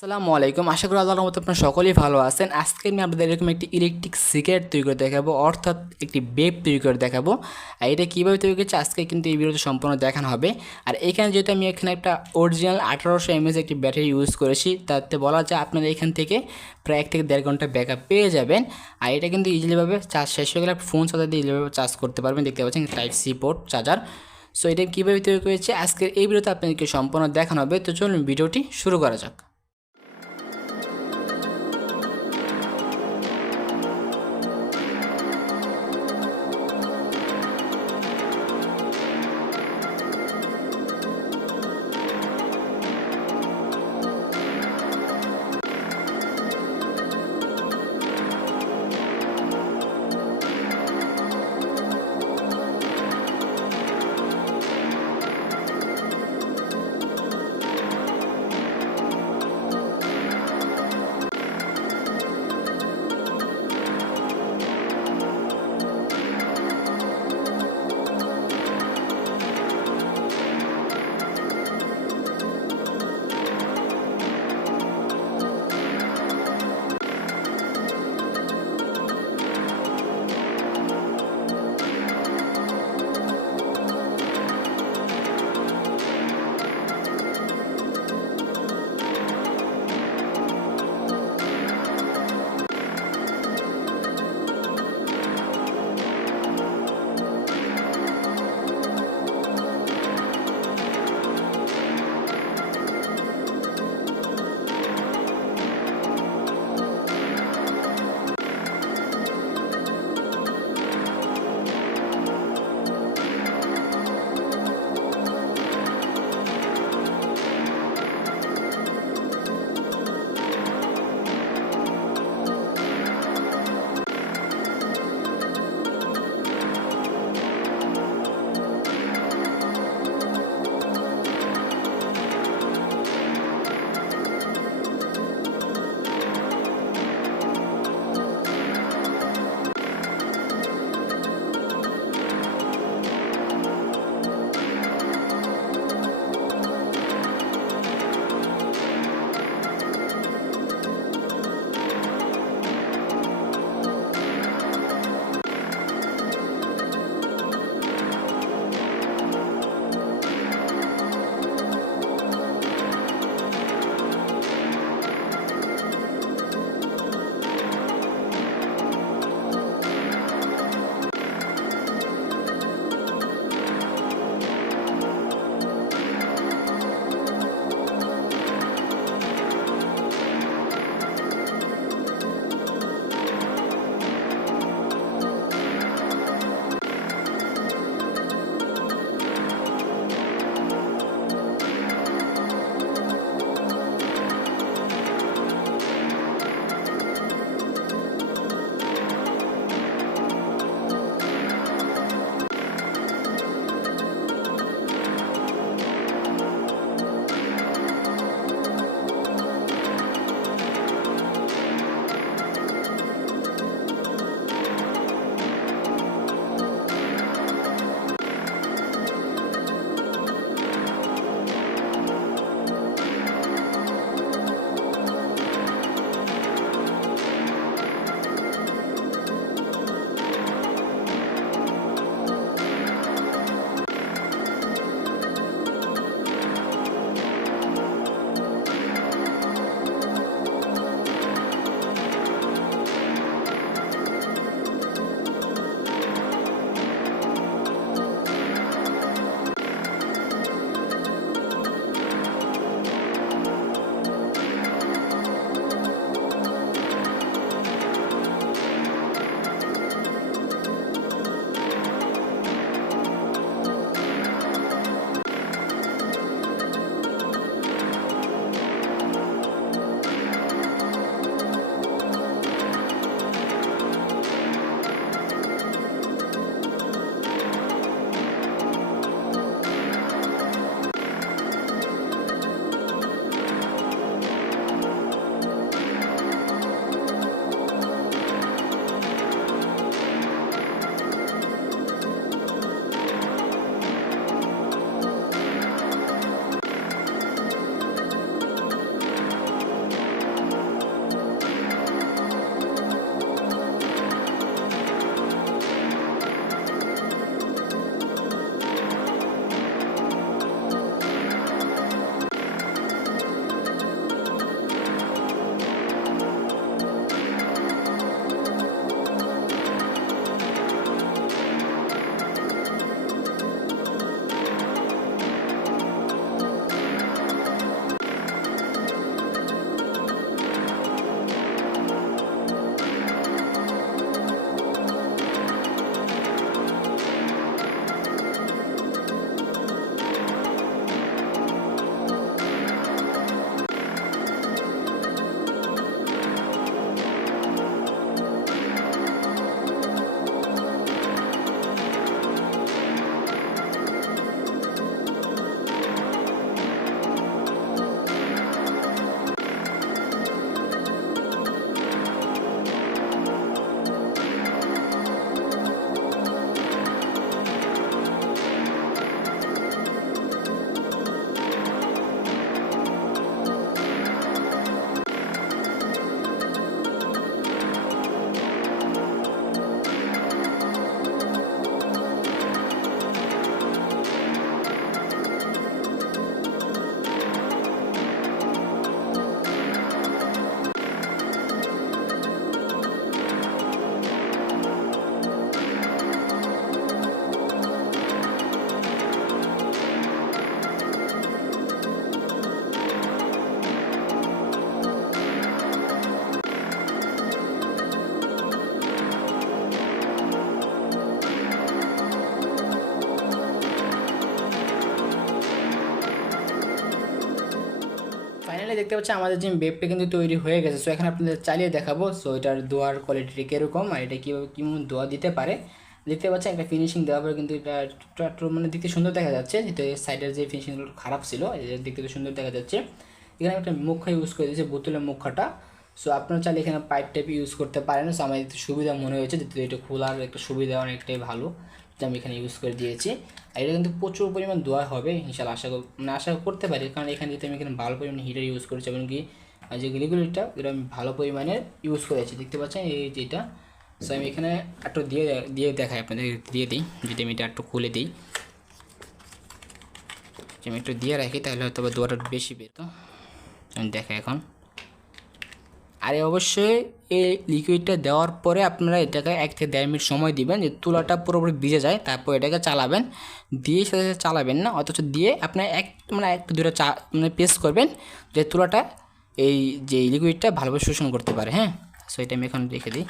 আসসালামু আলাইকুম। আশা করি আল্লাহর রহমতে আপনারা সকলেই ভালো আছেন। আজকে আমি আপনাদের এরকম একটি ইলেকট্রিক সিগারেট তৈরি করে দেখাবো, অর্থাৎ একটি বেপ তৈরি করে দেখাবো। আর এটা কীভাবে তৈরি করছে আজকে কিন্তু এই ভিডিওতে সম্পূর্ণ দেখানো হবে। আর এখানে যেহেতু আমি এখানে একটা অরিজিনাল 1800 mAh একটি ব্যাটারি ইউজ করেছি, তাতে বলা যায় আপনারা এখান থেকে প্রায় 1 থেকে 1.5 ঘন্টা ব্যাকআপ পেয়ে যাবেন। আর এটা কিন্তু ইজিলিভাবে চার্জ শেষ হয়ে গেলে ফোন সাথে দিয়ে ইজিলিভাবে চার্জ করতে পারবেন। দেখতে পাচ্ছেন type C port charger. So এটা কীভাবে তৈরি করেছে আজকের এই ভিডিওতে আপনাদেরকে সম্পূর্ণ দেখানো হবে। তো চলুন ভিডিওটি শুরু করা যাক। ফাইনালি দেখতে পাচ্ছি আমাদের যে বেপটা কিন্তু তৈরি হয়ে গেছে। সো এখানে আপনাদের চালিয়ে দেখাবো। সো এটার ধোয়ার কোয়ালিটি কীরকম আর এটা কীভাবে কেমন ধোয়া দিতে পারে দেখতে পাচ্ছেন। একটা ফিনিশিং দেওয়ার পরে কিন্তু এটা একটু মানে দেখতে সুন্দর দেখা যাচ্ছে, যেহেতু সাইডের যে ফিনিশিংগুলো খারাপ ছিল দেখতে তো সুন্দর দেখা যাচ্ছে। এখানে একটা মুখা ইউজ করে দিয়েছে, বোতলের মুখাটা। সো আপনারা চাইলে এখানে পাইপ টাইপ ইউজ করতে পারেন। সো আমার একটু সুবিধা মনে হয়েছে, যেহেতু এটা খোলার একটা সুবিধা অনেকটাই ভালো, যে আমি এখানে ইউজ করে দিয়েছি। আর এটা কিন্তু প্রচুর পরিমাণ ধোয়া হবে ইনশাল্লাহ, আশা করতে পারি, কারণ এখানে যেহেতু আমি এখানে ভালো পরিমাণে হিটার ইউজ করেছি, এমনকি যে রেগুলেটরটা এটা আমি ভালো পরিমাণে ইউজ করেছি দেখতে পাচ্ছেন এই যেটা। সো আমি এখানে একটু দিয়ে দেখাই আপনাদের, দিয়ে দিই, যদি আমি এটা একটু খুলে দিই, আমি একটু দিয়ে রাখি, তাহলে হয়তো বা ধোয়াটা বেশি বেরোতো। আমি দেখাই এখন। আর অবশ্যই এই লিকুইডটা দেওয়ার পরে আপনারা এটাকে 1 থেকে 1.5 মিনিট সময় দিবেন, যে তুলাটা পুরোপুরি ভিজে যায়, তারপর এটাকে চালাবেন। দিয়ে সাথে সাথে চালাবেন না, অথচ দিয়ে আপনার একটা দুটো মানে পেস্ট করবেন, যে তুলাটা এই যে লিকুইডটা ভালোভাবে শোষণ করতে পারে। হ্যাঁ, সো এটা আমি এখন রেখে দিই।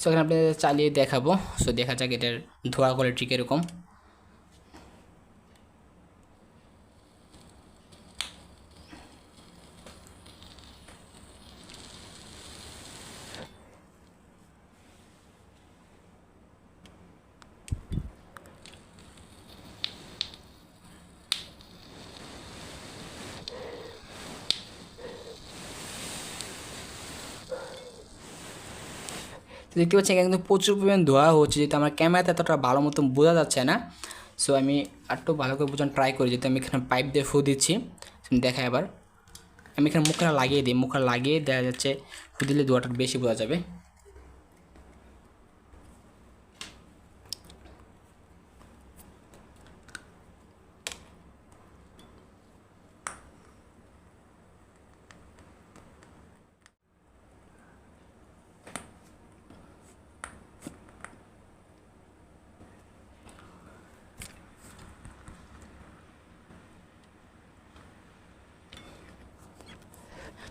সো এখানে আপনাদের চালিয়ে দেখাবো। সো দেখা যাক এটার ধোয়া কোয়ালিটি কীরকম। দেখতে পাচ্ছি এখানে কিন্তু প্রচুর পরিমাণ ধোয়া হচ্ছে, যেহেতু আমার ক্যামেরাতে এতটা ভালো মতো বোঝা যাচ্ছে না। সো আমি একটু ভালো করে বোঝানোর ট্রাই করি, যেহেতু আমি এখানে পাইপ দিয়ে ফু দিচ্ছি। দেখা এবার আমি এখানে মুখটা লাগিয়ে দিই, মুখটা লাগিয়ে দেখা যাচ্ছে ফু দিলে ধোয়াটা বেশি বোঝা যাবে।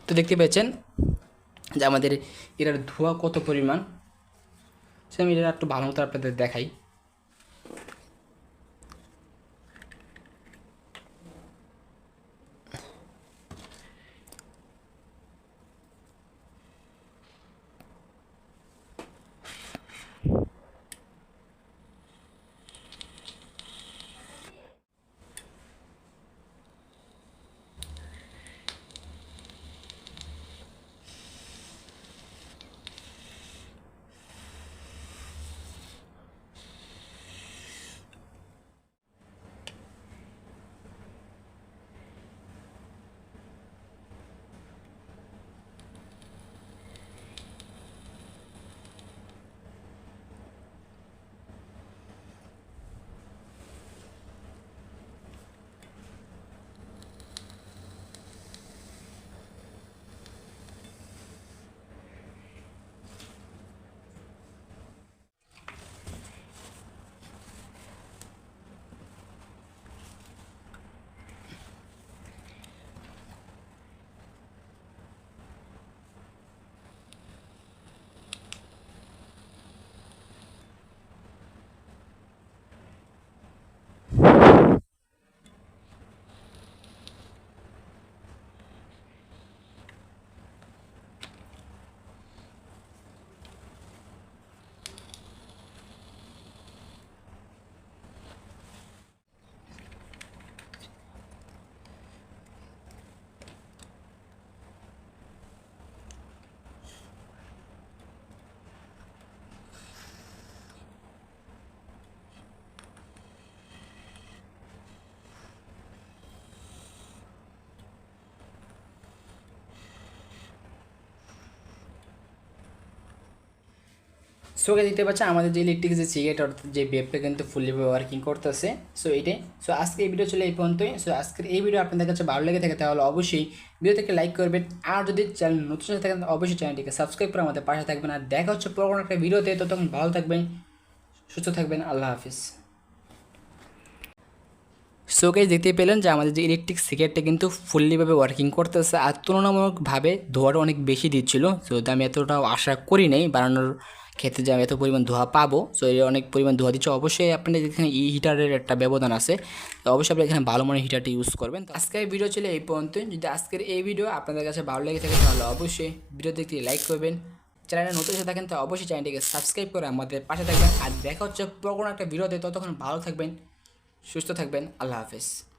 তো দেখতে পেয়েছেন যে আমাদের এটার ধোঁয়া কত পরিমাণ। সে আমি এটা একটু ভালো মতো আপনাদের দেখাই। সো দেখতে পাচ্ছেন আমাদের যে ইলেকট্রিক যে সিগারেট অর্থাৎ যে ভেপটা কিন্তু ফুললি ওয়ার্কিং করতেছে। সো এটাই। সো আজকে এই ভিডিও চলে এই পর্যন্তই। সো আজকের এই ভিডিও আপনাদের কাছে ভালো লেগে থাকে তাহলে অবশ্যই ভিডিও থেকে লাইক করবেন, আর যদি চ্যানেল নতুন থাকেন অবশ্যই চ্যানেলটিকে সাবস্ক্রাইব করে আমাদের পাশে থাকবেন। আর দেখা হচ্ছে পরবর্তী একটা ভিডিওতে, ততক্ষণ ভালো থাকবেন, সুস্থ থাকবেন, আল্লাহ হাফিজ। সো গাইস দেখতে পেলেন যে আমাদের যে ইলেকট্রিক সিগারেটটা কিন্তু ফুললিভাবে ওয়ার্কিং করতেছে, আর তুলনামূলকভাবে ধোঁয়াটা অনেক বেশি দিচ্ছিল। সো আমি এতটাও আশা করি নাই বানানোর খেতে যে আমি এত পরিমাণ ধোঁয়া পাবো, সো এর অনেক পরিমাণ ধোঁয়া দিচ্ছে। অবশ্যই আপনাদের এখানে হিটারের একটা ব্যবধান আছে, তো অবশ্যই আপনি এখানে ভালো মানের হিটারটি ইউজ করবেন। তো আজকের ভিডিও ছিল এই পর্যন্তই। যদি আজকের এই ভিডিও আপনাদের কাছে ভালো লেগে থাকে তাহলে অবশ্যই ভিডিওতে একটি লাইক করবেন। চ্যানেলে নতুন এসে থাকেন তো অবশ্যই চ্যানেলটিকে সাবস্ক্রাইব করে আমাদের পাশে থাকবেন। আর দেখা হচ্ছে পুরো কোনো একটা ভিডিওতে, ততক্ষণ ভালো থাকবেন, সুস্থ থাকবেন। আল্লাহ হাফেজ।